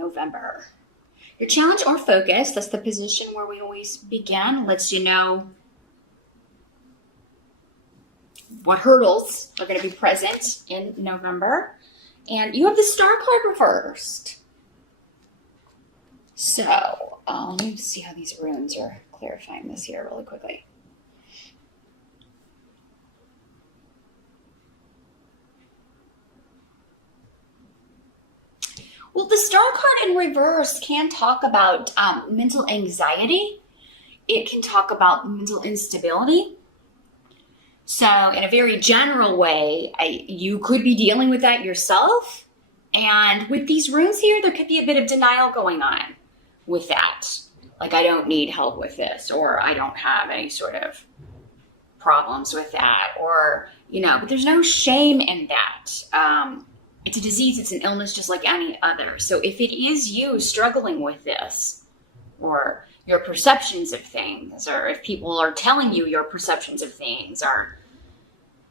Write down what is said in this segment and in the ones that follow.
November. Your challenge or focus, that's the position where we always begin, lets you know what hurdles are going to be present in November. And you have the Star card reversed. So, let me see how these runes are clarifying this here really quickly. Well, the Star card in reverse can talk about mental anxiety. It can talk about mental instability. So in a very general way, you could be dealing with that yourself. And with these runes here, there could be a bit of denial going on with that. Like, I don't need help with this, or I don't have any sort of problems with that, or, but there's no shame in that. It's a disease, it's an illness just like any other. So if it is you struggling with this, or your perceptions of things, or if people are telling you your perceptions of things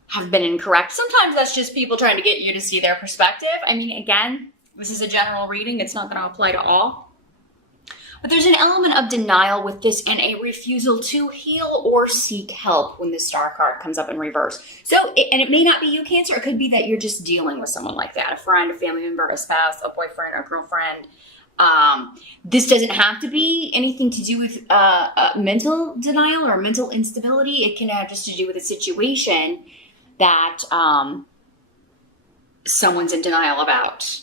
have been incorrect, sometimes that's just people trying to get you to see their perspective. I mean, again, this is a general reading. It's not going to apply to all. But there's an element of denial with this and a refusal to heal or seek help when the Star card comes up in reverse. So, and it may not be you, Cancer. It could be that you're just dealing with someone like that, a friend, a family member, a spouse, a boyfriend, a girlfriend. This doesn't have to be anything to do with mental denial or mental instability. It can have just to do with a situation that someone's in denial about.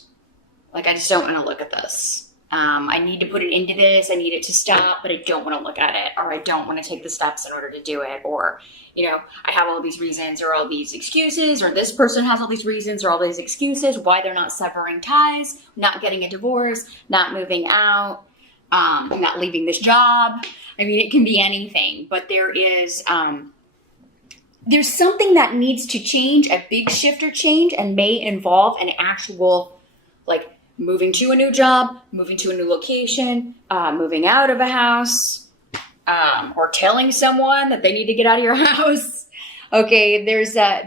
Like, I just don't want to look at this. I need to put it into this. I need it to stop, but I don't want to look at it, or I don't want to take the steps in order to do it. Or, I have all these reasons or all these excuses, or this person has all these reasons or all these excuses why they're not severing ties, not getting a divorce, not moving out, not leaving this job. I mean, it can be anything, but there's something that needs to change, a big shift or change, and may involve an actual, moving to a new job, moving to a new location, moving out of a house, or telling someone that they need to get out of your house. Okay, there's an,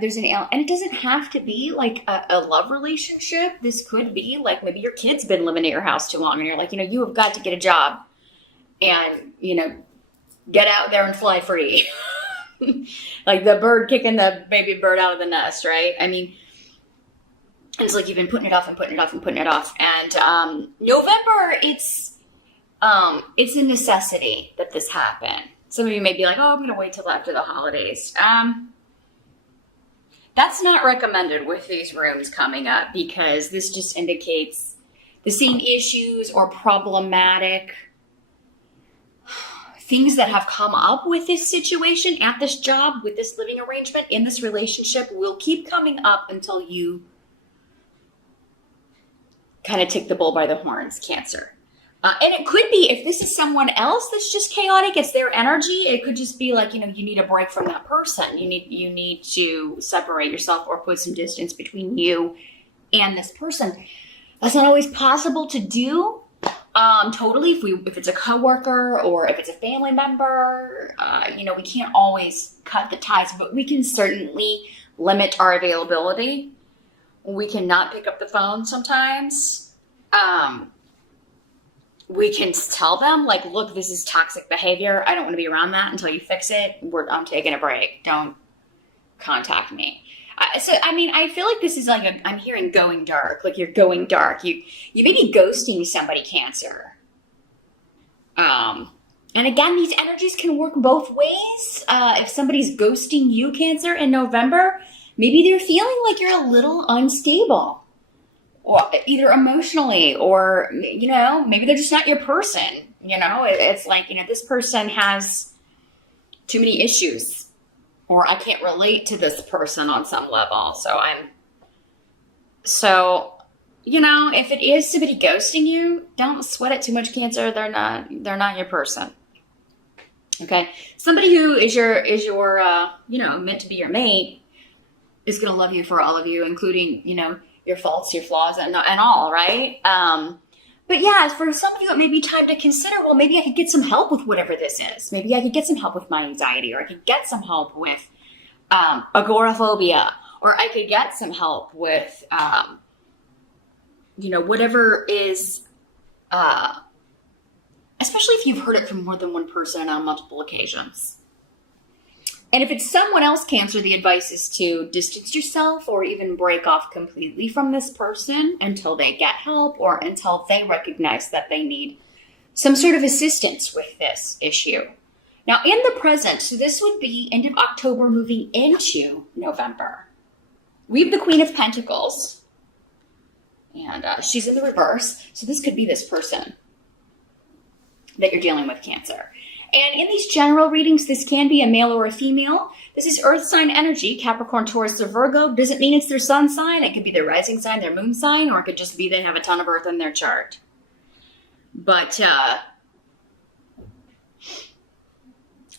and it doesn't have to be like a love relationship. This could be like maybe your kid's been living at your house too long and you're like, you have got to get a job and, get out there and fly free. Like the bird kicking the baby bird out of the nest, right? I mean, it's like you've been putting it off and putting it off and putting it off. And November, it's a necessity that this happen. Some of you may be like, oh, I'm going to wait till after the holidays. That's not recommended with these rooms coming up, because this just indicates the same issues or problematic things that have come up with this situation at this job, with this living arrangement, in this relationship will keep coming up until you kind of take the bull by the horns, Cancer. And it could be, if this is someone else that's just chaotic, it's their energy. It could just be like, you need a break from that person. You need to separate yourself or put some distance between you and this person. That's not always possible to do. Totally. If it's a coworker or if it's a family member, we can't always cut the ties, but we can certainly limit our availability. We cannot pick up the phone sometimes. We can tell them, look, this is toxic behavior. I don't want to be around that until you fix it. I'm taking a break. Don't contact me. I feel like this is I'm hearing going dark. Like, you're going dark. You may be ghosting somebody, Cancer. And again, these energies can work both ways. If somebody's ghosting you, Cancer, in November, maybe they're feeling like you're a little unstable, or either emotionally, or, maybe they're just not your person. It's like, this person has too many issues, or I can't relate to this person on some level. If it is somebody ghosting you, don't sweat it too much, Cancer. They're not your person. Okay. Somebody who is your meant to be your mate is going to love you for all of you, including, your faults, your flaws, and all, right? But yeah, for some of you, it may be time to consider, well, maybe I could get some help with whatever this is. Maybe I could get some help with my anxiety, or I could get some help with agoraphobia, or I could get some help with, whatever is especially if you've heard it from more than one person on multiple occasions. And if it's someone else, Cancer, the advice is to distance yourself or even break off completely from this person until they get help or until they recognize that they need some sort of assistance with this issue. Now, in the present, so this would be end of October moving into November. We have the Queen of Pentacles. And she's in the reverse. So this could be this person that you're dealing with, Cancer. And in these general readings, this can be a male or a female. This is earth sign energy, Capricorn, Taurus, or Virgo. Doesn't mean it's their sun sign. It could be their rising sign, their moon sign, or it could just be they have a ton of earth in their chart. But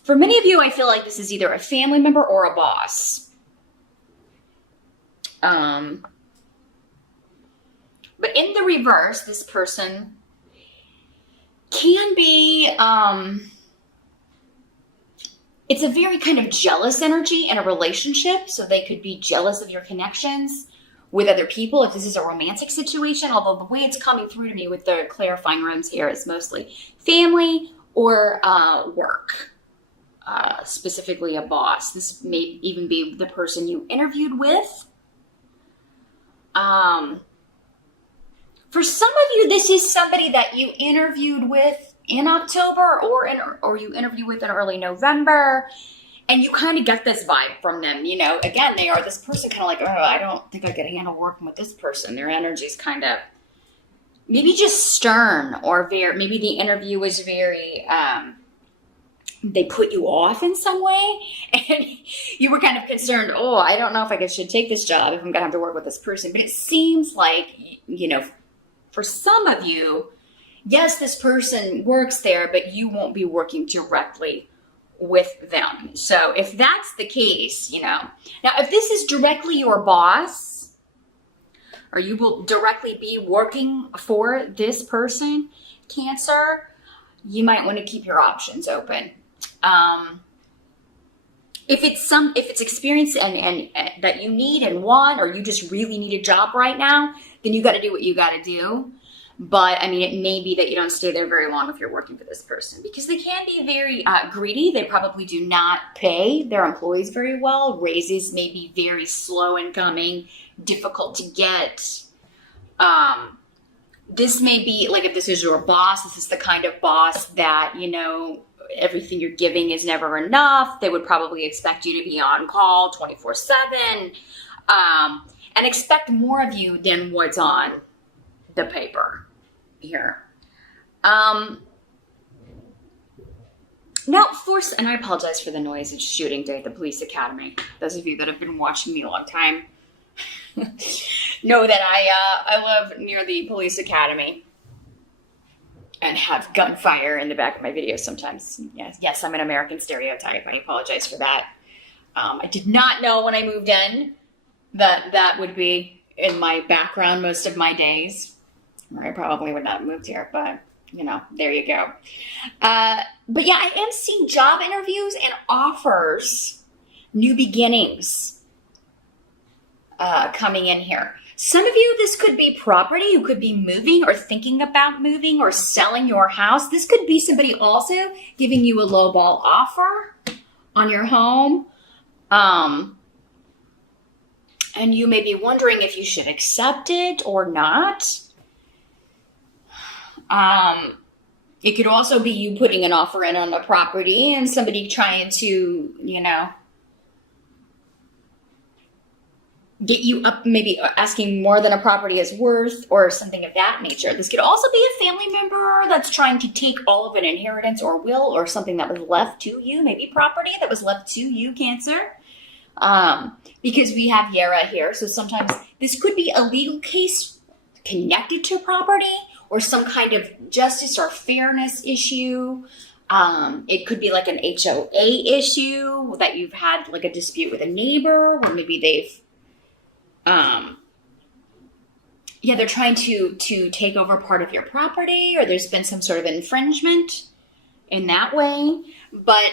for many of you, I feel like this is either a family member or a boss. But in the reverse, this person can be... it's a very kind of jealous energy in a relationship. So they could be jealous of your connections with other people if this is a romantic situation. Although the way it's coming through to me with the clarifying rooms here is mostly family or work, specifically a boss. This may even be the person you interviewed with. For some of you, this is somebody that you interviewed with in October or you interview with in early November, and you kind of get this vibe from them. You know, again, they are this person kind of like, oh, I don't think I could handle working with this person. Their energy is kind of maybe just stern, or maybe the interview was very, they put you off in some way, and you were kind of concerned, oh, I don't know if I should take this job if I'm going to have to work with this person. But it seems like, you know, for some of you, yes, this person works there, but you won't be working directly with them. So if that's the case, you know, now if this is directly your boss, or you will directly be working for this person, Cancer, you might want to keep your options open. If it's experience and that you need and want, or you just really need a job right now, then you got to do what you got to do. But I mean, it may be that you don't stay there very long if you're working for this person, because they can be very greedy. They probably do not pay their employees very well. Raises may be very slow in coming, difficult to get. This may be like, if this is your boss, this is the kind of boss that, you know, everything you're giving is never enough. They would probably expect you to be on call 24/7, and expect more of you than what's on the paper here. Now, and I apologize for the noise. It's shooting day at the police academy. Those of you that have been watching me a long time know that I live near the police academy and have gunfire in the back of my videos sometimes. Yes, I'm an American stereotype. I apologize for that. I did not know when I moved in that would be in my background most of my days. I probably would not have moved here, but, you know, there you go. But yeah, I am seeing job interviews and offers, new beginnings coming in here. Some of you, this could be property. You could be moving or thinking about moving or selling your house. This could be somebody also giving you a lowball offer on your home. And you may be wondering if you should accept it or not. It could also be you putting an offer in on a property and somebody trying to, you know, get you up, maybe asking more than a property is worth or something of that nature. This could also be a family member that's trying to take all of an inheritance or will or something that was left to you, maybe property that was left to you, Cancer. Because we have Yara here. So sometimes this could be a legal case connected to property or some kind of justice or fairness issue. It could be like an HOA issue that you've had like a dispute with a neighbor, or maybe they've, they're trying to take over part of your property, or there's been some sort of infringement in that way. But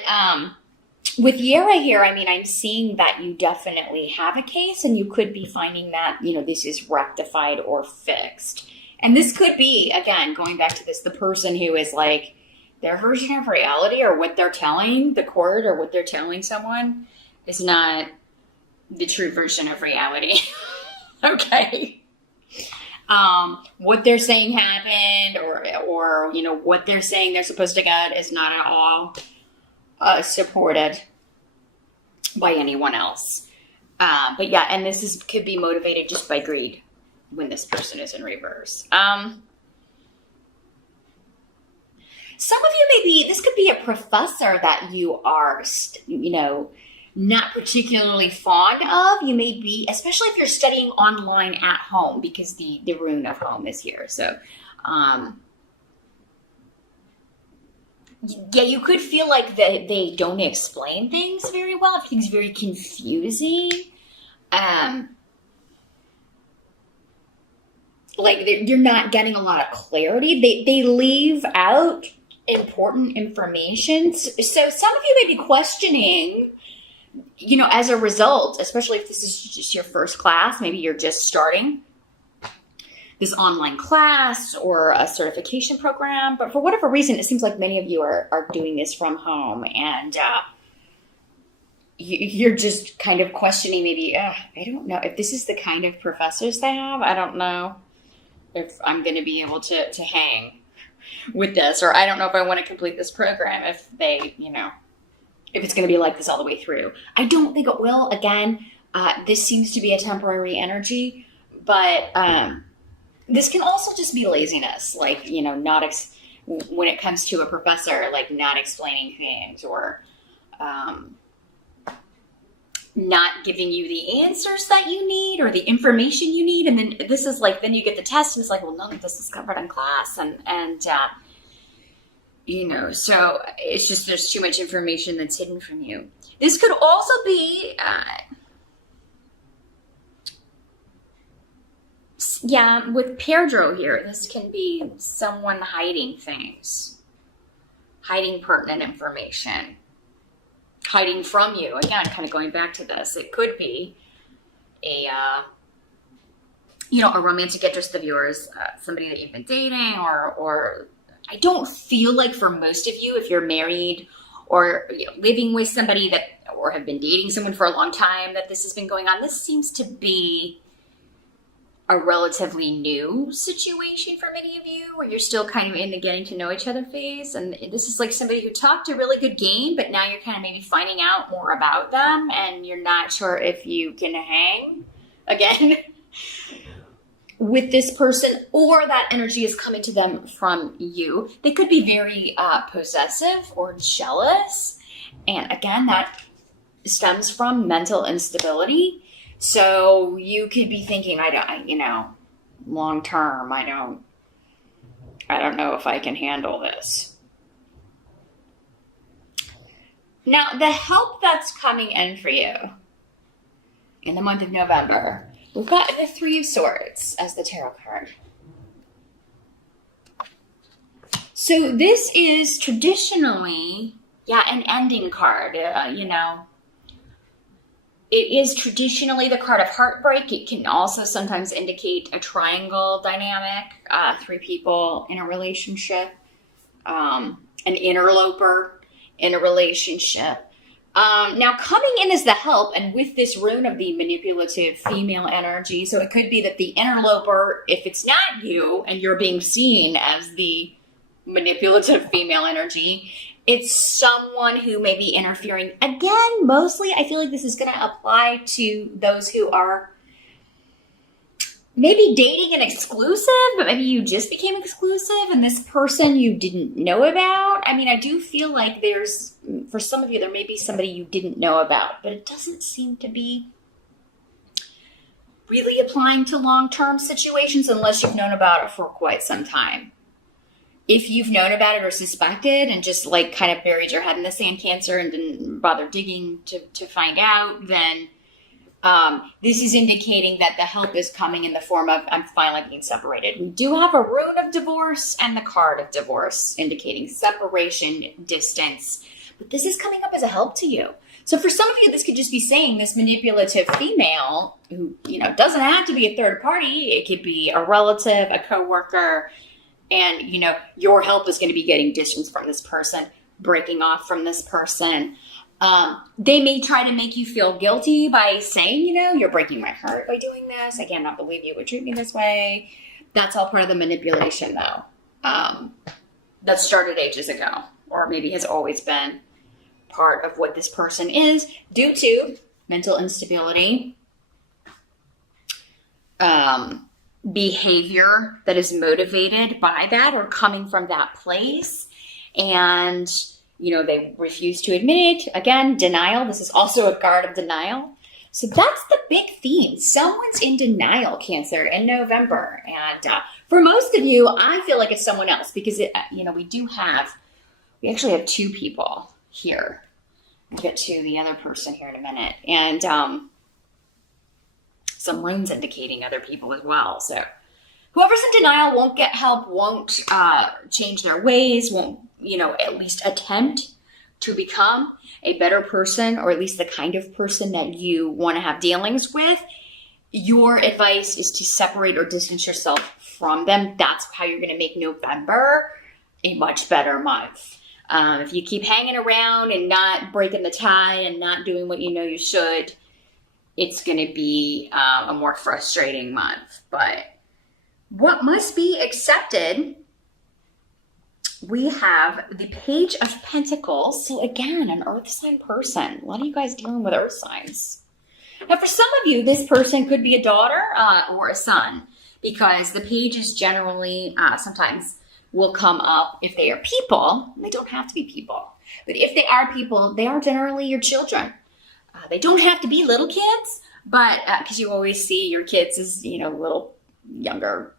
with Yara here, I mean, I'm seeing that you definitely have a case, and you could be finding that, you know, this is rectified or fixed And this could be, again, going back to this, the person who is like, their version of reality or what they're telling the court or what they're telling someone is not the true version of reality. Okay. What they're saying happened or, you know, what they're saying they're supposed to get is not at all supported by anyone else. But yeah, and could be motivated just by greed when this person is in reverse. Some of you this could be a professor that you are, you know, not particularly fond of. You may be, especially if you're studying online at home, because the rune of home is here. So, yeah, you could feel like they don't explain things very well. Everything's very confusing. Like you're not getting a lot of clarity. They leave out important information. So some of you may be questioning, you know, as a result, especially if this is just your first class, maybe you're just starting this online class or a certification program, but for whatever reason, it seems like many of you are doing this from home, and you're just kind of questioning maybe, I don't know if this is the kind of professors they have. I don't know if I'm going to be able to hang with this, or I don't know if I want to complete this program if they, you know, if it's going to be like this all the way through. I don't think it will. Again, this seems to be a temporary energy, but this can also just be laziness, like, you know, when it comes to a professor, like not explaining things or not giving you the answers that you need or the information you need. And then this is like, then you get the test and it's like, well, none of this is covered in class. And you know, so it's just, there's too much information that's hidden from you. This could also be, yeah, with Pedro here, this can be someone hiding things, hiding pertinent information, hiding from you. Again, kind of going back to this, it could be a romantic interest of yours, somebody that you've been dating, or I don't feel like for most of you, if you're married or living with somebody or have been dating someone for a long time, that this has been going on. This seems to be a relatively new situation for many of you, where you're still kind of in the getting to know each other phase. And this is like somebody who talked a really good game, but now you're kind of maybe finding out more about them and you're not sure if you can hang again with this person, or that energy is coming to them from you. They could be very possessive or jealous. And again, that stems from mental instability. So you could be thinking, long term, I don't know if I can handle this. Now, the help that's coming in for you in the month of November, we've got the Three of Swords as the tarot card. So this is traditionally, an ending card, It is traditionally the card of heartbreak. It can also sometimes indicate a triangle dynamic, three people in a relationship, an interloper in a relationship. Now, coming in as the help, and with this rune of the manipulative female energy, so it could be that the interloper, if it's not you and you're being seen as the manipulative female energy, it's someone who may be interfering. Again, mostly I feel like this is going to apply to those who are maybe dating an exclusive, but maybe you just became exclusive and this person you didn't know about. I mean, I do feel like for some of you, there may be somebody you didn't know about, but it doesn't seem to be really applying to long-term situations unless you've known about it for quite some time. If you've known about it or suspected and just like kind of buried your head in the sand, Cancer, and didn't bother digging to find out, then this is indicating that the help is coming in the form of, I'm finally being separated. We do have a rune of divorce and the card of divorce indicating separation, distance, but this is coming up as a help to you. So for some of you, this could just be saying this manipulative female who, doesn't have to be a third party. It could be a relative, a coworker, and, your help is going to be getting distance from this person, breaking off from this person. They may try to make you feel guilty by saying, you're breaking my heart by doing this. I cannot believe you would treat me this way. That's all part of the manipulation, though. That started ages ago, or maybe has always been part of what this person is due to mental instability, behavior that is motivated by that or coming from that place. And, they refuse to admit it. Again, denial. This is also a card of denial. So that's the big theme. Someone's in denial, Cancer, in November. And for most of you, I feel like it's someone else because, we actually have two people here. We'll get to the other person here in a minute. And some runes indicating other people as well. So whoever's in denial won't get help, won't change their ways, won't, at least attempt to become a better person, or at least the kind of person that you want to have dealings with. Your advice is to separate or distance yourself from them. That's how you're going to make November a much better month. If you keep hanging around and not breaking the tie and not doing what you should, it's going to be a more frustrating month. But what must be accepted, we have the Page of Pentacles. So again, an earth sign person. A lot of you guys dealing with earth signs. Now, for some of you, this person could be a daughter or a son, because the pages generally sometimes will come up if they are people. They don't have to be people. But if they are people, they are generally your children. They don't have to be little kids, but because you always see your kids as, little younger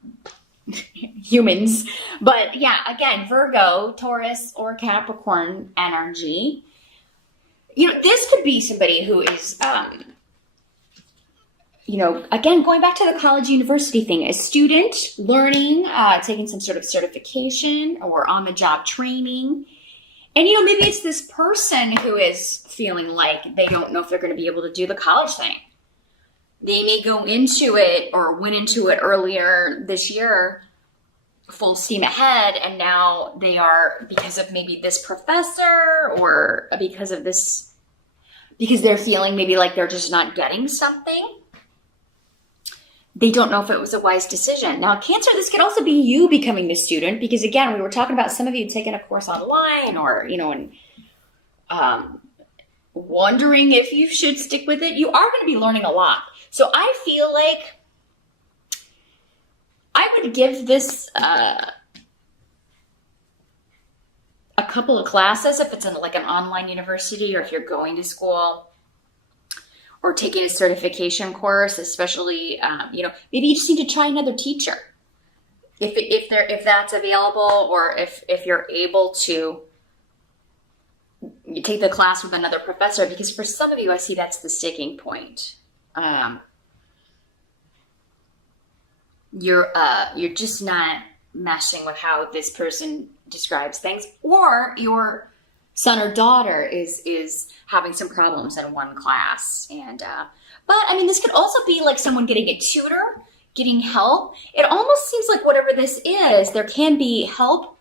humans. But yeah, again, Virgo, Taurus, or Capricorn energy. This could be somebody who is, again, going back to the college university thing, a student learning, taking some sort of certification or on-the-job training. And, maybe it's this person who is feeling like they don't know if they're going to be able to do the college thing. They may go into it or went into it earlier this year, full steam ahead, and now they are, because of maybe this professor or because they're feeling maybe like they're just not getting something. They don't know if it was a wise decision. Now, Cancer, this could also be you becoming the student, because again, we were talking about some of you taking a course online or, and wondering if you should stick with it. You are going to be learning a lot. So I feel like I would give this a couple of classes if it's in like an online university, or if you're going to school or taking a certification course, especially, maybe you just need to try another teacher if that's available, or if you're able to you take the class with another professor, because for some of you, I see that's the sticking point. You're just not meshing with how this person describes things, or your son or daughter is having some problems in one class. And but I mean, this could also be like someone getting a tutor, getting help. It almost seems like whatever this is, there can be help.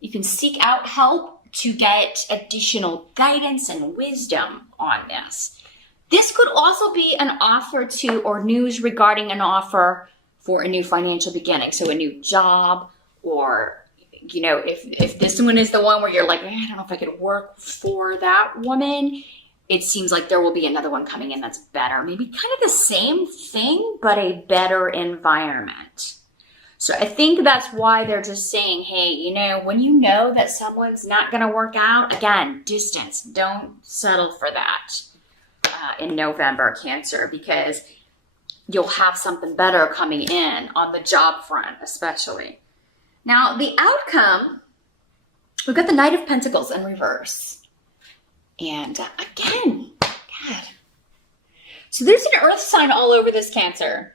You can seek out help to get additional guidance and wisdom on this. This could also be an offer to, or news regarding an offer for a new financial beginning. So a new job, or, if this one is the one where you're like, I don't know if I could work for that woman. It seems like there will be another one coming in that's better. Maybe kind of the same thing, but a better environment. So I think that's why they're just saying, hey, when you know that someone's not going to work out, again, distance. Don't settle for that in November, Cancer, because you'll have something better coming in on the job front, especially. Now, the outcome, we've got the Knight of Pentacles in reverse. And again, God. So there's an earth sign all over this, Cancer.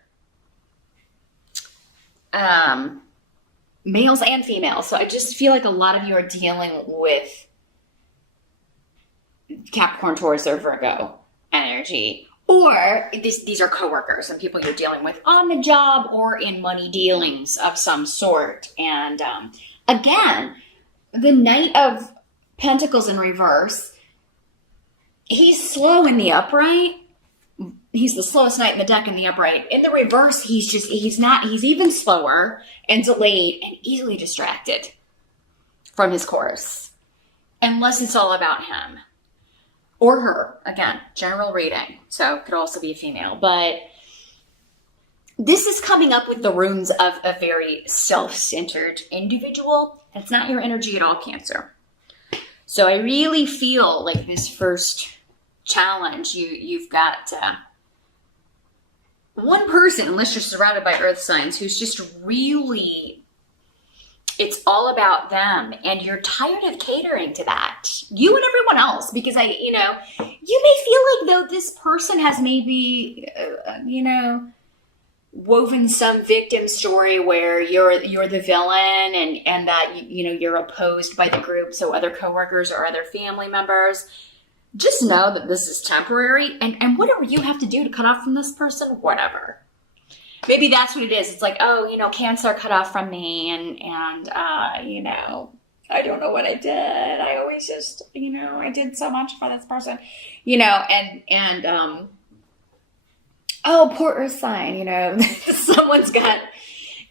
Males and females. So I just feel like a lot of you are dealing with Capricorn, Taurus, or Virgo energy. Or these are coworkers and people you're dealing with on the job or in money dealings of some sort. And again, the Knight of Pentacles in reverse, he's slow in the upright. He's the slowest knight in the deck in the upright. In the reverse, he's even slower and delayed and easily distracted from his course. Unless it's all about him. Or her. Again, general reading. So could also be a female. But this is coming up with the runes of a very self-centered individual. That's not your energy at all, Cancer. So I really feel like this first challenge, you've got one person, unless you're surrounded by earth signs, who's just really, it's all about them, and you're tired of catering to that. You and everyone else, because you may feel like though this person has maybe, woven some victim story where you're the villain and that, you're opposed by the group. So other coworkers or other family members, just know that this is temporary, and whatever you have to do to cut off from this person, whatever. Maybe that's what it is. It's like, Cancer cut off from me, and I don't know what I did. I always just, I did so much for this person, oh, poor earth sign, someone's got,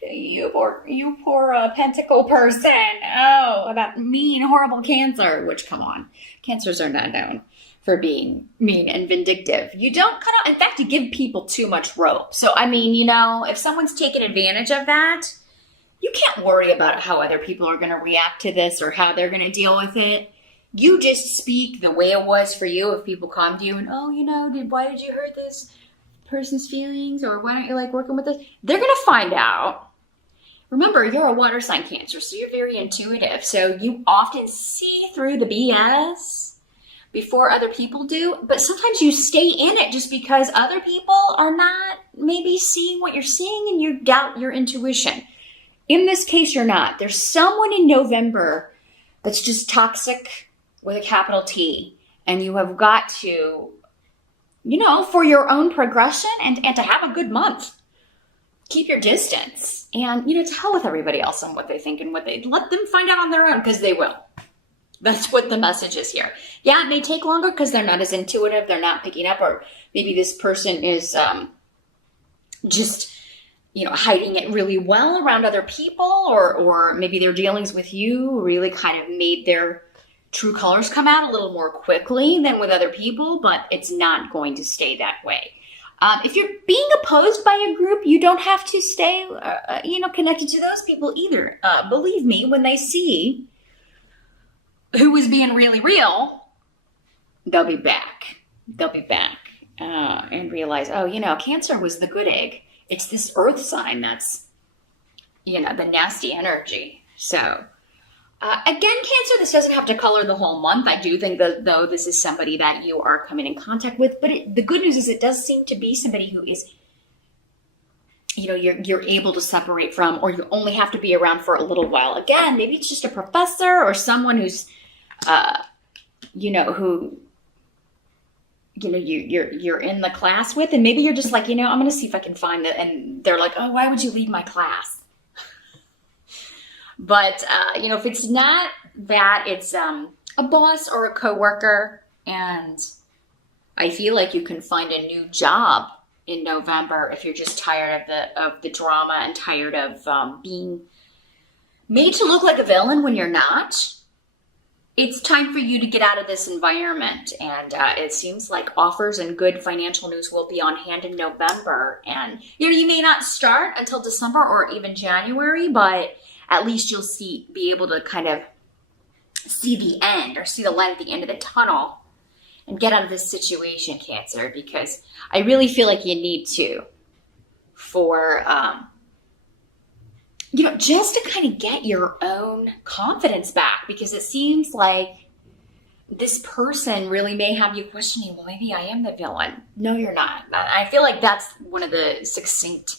you poor pentacle person. Oh, that mean, horrible Cancer, which, come on, Cancers are not known for being mean and vindictive. You don't cut off. In fact, you give people too much rope. So, if someone's taking advantage of that, you can't worry about how other people are going to react to this or how they're going to deal with it. You just speak the way it was for you. If people come to you and, why did you hurt this person's feelings? Or why don't you like working with this? They're going to find out. Remember, you're a water sign, Cancer, so you're very intuitive. So you often see through the BS before other people do, but sometimes you stay in it just because other people are not maybe seeing what you're seeing and you doubt your intuition. In this case, you're not. There's someone in November that's just toxic with a capital T, and you have got to, for your own progression and to have a good month, keep your distance and, to hell with everybody else and what they think and what they, let them find out on their own, because they will. That's what the message is here. Yeah, it may take longer because they're not as intuitive. They're not picking up, or maybe this person is just, hiding it really well around other people, or maybe their dealings with you really kind of made their true colors come out a little more quickly than with other people, but it's not going to stay that way. If you're being opposed by a group, you don't have to stay, connected to those people either. Believe me, when they see who is being really real, they'll be back. And realize, Cancer was the good egg. It's this earth sign that's, the nasty energy. So, again, Cancer, this doesn't have to color the whole month. I do think that, though, this is somebody that you are coming in contact with. But the good news is it does seem to be somebody who is, you're able to separate from, or you only have to be around for a little while. Again, maybe it's just a professor or someone who's, who, you're in the class with, and maybe you're just like, I'm going to see if I can find it. And they're like, oh, why would you leave my class? But, if it's not that, it's a boss or a coworker, and I feel like you can find a new job in November if you're just tired of the drama and tired of being made to look like a villain when you're not. It's time for you to get out of this environment, and it seems like offers and good financial news will be on hand in November. And you may not start until December or even January, but at least you'll be able to kind of see the end, or see the light at the end of the tunnel, and get out of this situation, Cancer, because I really feel like you need to, for just to kind of get your own confidence back, because it seems like this person really may have you questioning, well, maybe I am the villain. No, you're not. I feel like that's one of the succinct